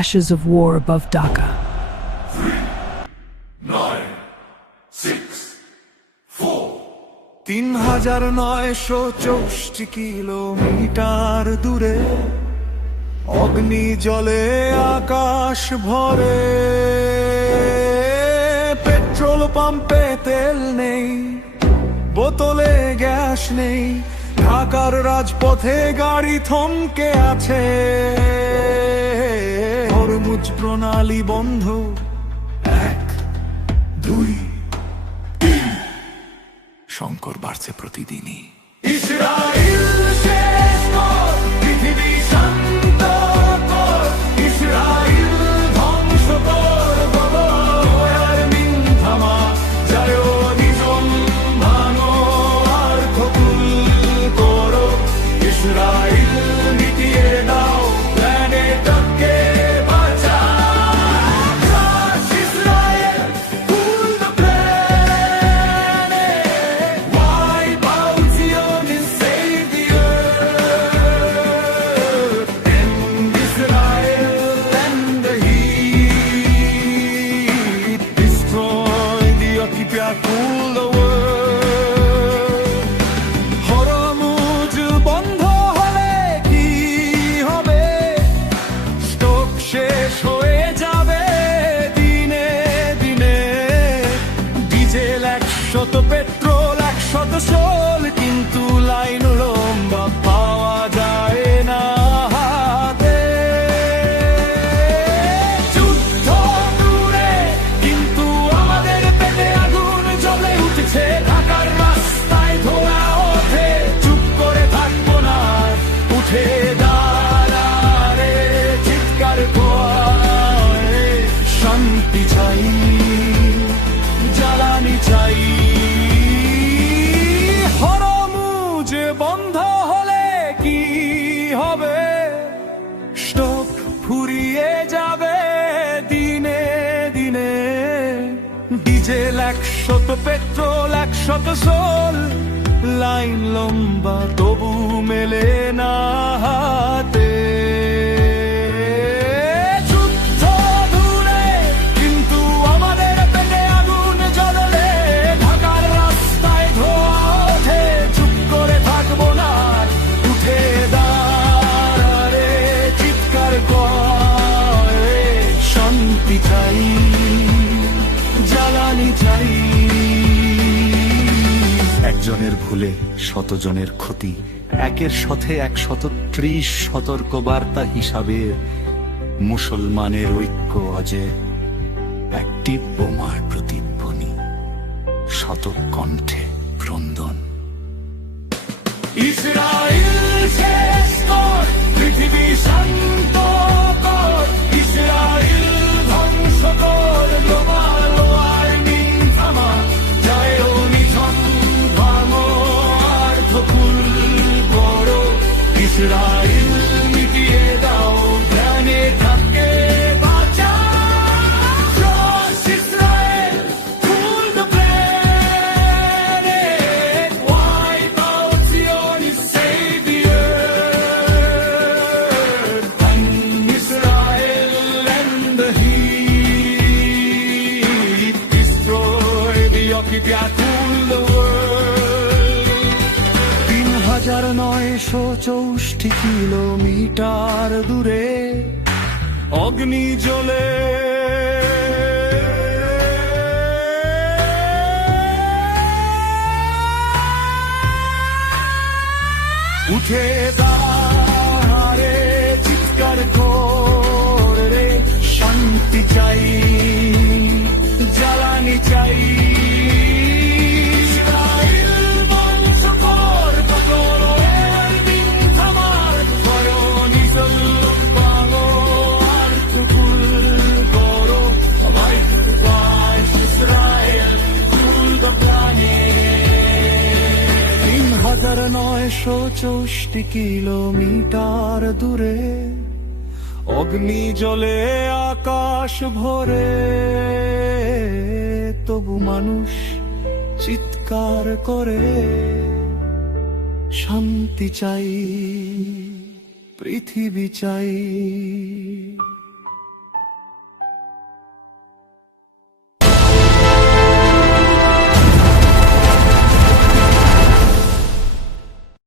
ashes of war above Dhaka. 9, 6, 4 ৩,৯৬৪ kilometre দূরে অগ্নি জলে আকাশ ভরে, পেট্রোল পাম্পে তেল নেই, বোতলে গ্যাস নেই, ঢাকার রাজপথে গাড়ি থমকে আছে। হরমুজ প্রণালী বন্ধ, 1, 2, 3 সংকর বাড়ছে প্রতিদিনই। ইসরাইল শেষ কর, পৃথিবী শান্ত কর, ইসরাইল ধ্বংস কর, আর মিন থামা যায় নিজন ভাঙো আর খকুল করো। ইসরাইল মিটিয়ে দাও প্ল্যানেটকে বাঁচাও। Crush Israel, cool the planet, wipe out Zionist savior, end Israel and the heat, destroy the occupied, cool the world. Hormuz বন্ধ হলে কি হবে? স্টক শেষ হয়ে যাবে দিনে দিনে। ডিজেল 100, পেট্রোল 100, কিন্তু লাইন লম্বা পাওয়া যায় না হাতে। যুদ্ধ দূরে কিন্তু আমাদের পেটে আগুন জ্বলে উঠছে। ঢাকার রাস্তায় ধোঁয়া ওঠে, চুপ করে থাকবো না, উঠে দাঁড়ারে চিৎকার করে। শান্তি চাই, জ্বালানি চাই। হরমুজ বন্ধ হলে কি হবে? স্টক ফুরিয়ে যাবে দিনে দিনে। ডিজেল 100, পেট্রোল 100, লাইন লম্বা তবু মেলে না হাতে। যুদ্ধ দূরে কিন্তু আমাদের পেটে আগুন জ্বললে। ঢাকার রাস্তায় ধোঁয়া ওঠে, চুপ করে থাকবো না, উঠে দাঁড়ারে চিৎকার করে। শান্তি চাই, জ্বালানি চাই। একজনের ভুলে শতজনের ক্ষতি, একের সাথে 130 সতর্কবার্তা হিসাবে মুসলমানের ঐক্য অজে একটি বোমার প্রতিধ্বনি, শত কণ্ঠে ক্রন্দন। ইসরাইল শেষ কর, পৃথিবী শান্ত কর, ইসরাইল ধ্বংস কর, গ্লোবাল ওয়ার্মিং থামা যায় নিঝন ভাঙো আর খকুল করো। ইসরাইল মিটিয়ে দাও প্ল্যানেটকে বাঁচাও। Crush Israel, cool the planet, wipe out Zionist savior, and Israel and the heat, destroy the occupied, cool the world. ৩,৯৬৪ kilometre দূরে অগ্নি জ্বলে, উঠে দাঁড়ারে চিৎকার করে। শান্তি চাই, জ্বালানি চাই। ইসরাইল ধ্বংস কর, পেট্রোল ওয়ার্মিং থামার, করো নিজল ভাঙো আর কুকুল করো। ইসরাইল কুল দ্য প্ল্যানেট। ৩,৯৬৪ কিলোমিটার দূরে অগ্নি জলে আকাশ ভরে, তবু মানুষ চিৎকার করে। শান্তি চাই, পৃথিবী চাই।